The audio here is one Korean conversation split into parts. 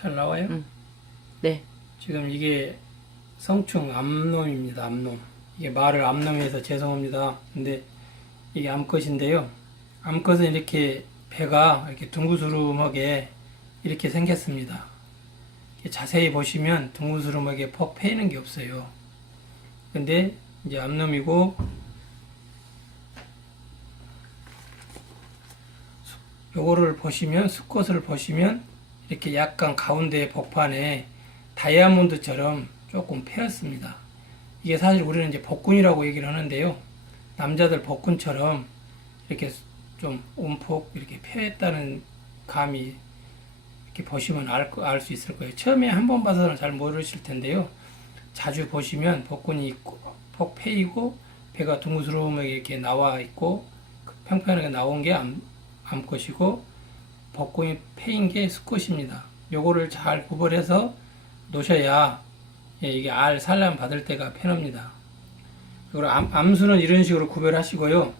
잘 나와요? 응. 네. 지금 이게 성충 암놈입니다. 암놈. 이게 말을 암놈해서 죄송합니다. 근데 이게 암컷인데요. 암컷은 이렇게 배가 이렇게 둥구스름하게 이렇게 생겼습니다. 자세히 보시면 둥구스름하게 퍽 패이는 게 없어요. 근데 이제 암놈이고 요거를 보시면 수컷을 보시면 이렇게 약간 가운데 복판에 다이아몬드처럼 조금 패였습니다. 이게 사실 우리는 이제 복근이라고 얘기를 하는데요. 남자들 복근처럼 이렇게 좀 움푹 이렇게 패했다는 감이 이렇게 보시면 알수 있을 거예요. 처음에 한 번 봐서는 잘 모르실 텐데요. 자주 보시면 복근이 있고 폭 패이고 배가 둥그스름하게 이렇게 나와 있고 그 평평하게 나온 게 암, 암컷이고 복근이 패인 게 수컷입니다. 요거를 잘 구별해서 놓으셔야 예, 이게 알 산란 받을 때가 편합니다. 그리고 암, 암수는 이런 식으로 구별하시고요.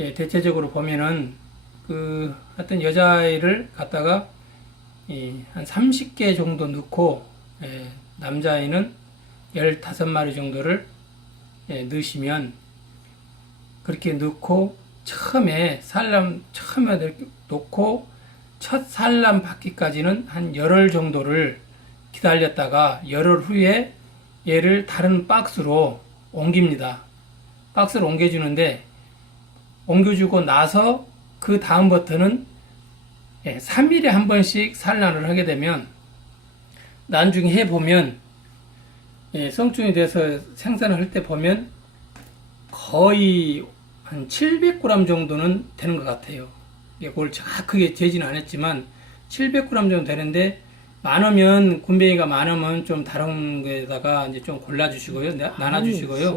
예, 대체적으로 보면은 그 하여튼 여자아이를 갖다가 이, 한 30개 정도 넣고 예, 남자아이는 15마리 정도를 예, 넣으시면 그렇게 넣고 처음에 산람 처음에 놓고 첫 산람 받기까지는 한 열흘 정도를 기다렸다가 열흘 후에 얘를 다른 박스로 옮깁니다. 박스를 옮겨주는데 옮겨주고 나서 그 다음부터는 3일에 한 번씩 산란을 하게 되면 나중에 해보면 예, 성충이 돼서 생산을 할 때 보면 거의 한 700g 정도는 되는 것 같아요. 예, 그걸 정확하게 재지는 않았지만 700g 정도 되는데 많으면 군뱅이가 많으면 좀 다른 거에다가 이제 좀 골라주시고요, 나- 나눠주시고요.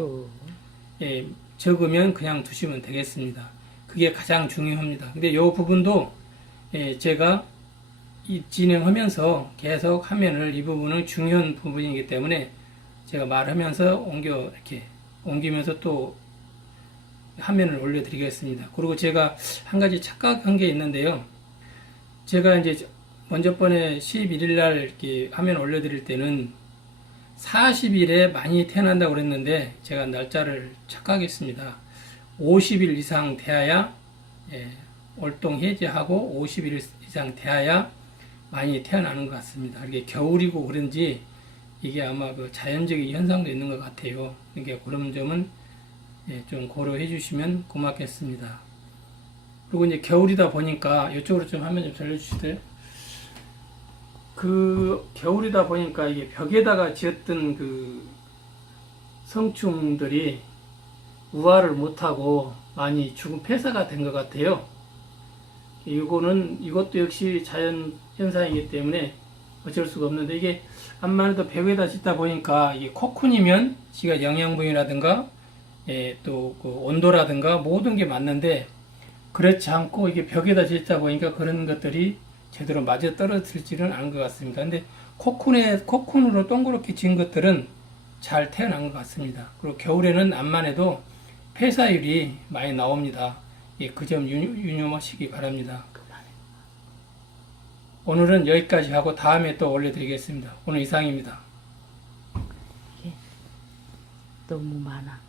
예, 적으면 그냥 두시면 되겠습니다. 그게 가장 중요합니다. 근데 요 부분도 예, 제가 이 진행하면서 계속 하면을 이 부분은 중요한 부분이기 때문에 제가 말하면서 옮겨 이렇게 옮기면서 또 화면을 올려드리겠습니다. 그리고 제가 한 가지 착각한 게 있는데요. 제가 이제 먼저 번에 11일 날 이렇게 화면 올려드릴 때는 40일에 많이 태어난다고 그랬는데 제가 날짜를 착각했습니다. 50일 이상 돼야 예, 월동 해제하고 50일 이상 돼야 많이 태어나는 것 같습니다. 이게 겨울이고 그런지 이게 아마 그 자연적인 현상도 있는 것 같아요. 그러니까 그런 점은 예, 좀 고려해 주시면 고맙겠습니다. 그리고 이제 겨울이다 보니까 이쪽으로 좀 화면 좀 살려주시대요. 그 겨울이다 보니까 이게 벽에다가 지었던 그 성충들이 우화를 못하고 많이 죽은 폐사가 된 것 같아요. 이거는 이것도 역시 자연 현상이기 때문에 어쩔 수가 없는데 이게 암만해도 벽에다 짓다 보니까 이게 코쿤이면 지가 영양분이라든가 예, 또 그 온도라든가 모든 게 맞는데 그렇지 않고 이게 벽에다 짓다 보니까 그런 것들이 제대로 맞아 떨어질지는 않은 것 같습니다. 근데 코쿤에 코쿤으로 동그랗게 지은 것들은 잘 태어난 것 같습니다. 그리고 겨울에는 암만 해도 폐사율이 많이 나옵니다. 예, 그점 유념하시기 바랍니다. 오늘은 여기까지 하고 다음에 또 올려드리겠습니다. 오늘 이상입니다. 너무 많아.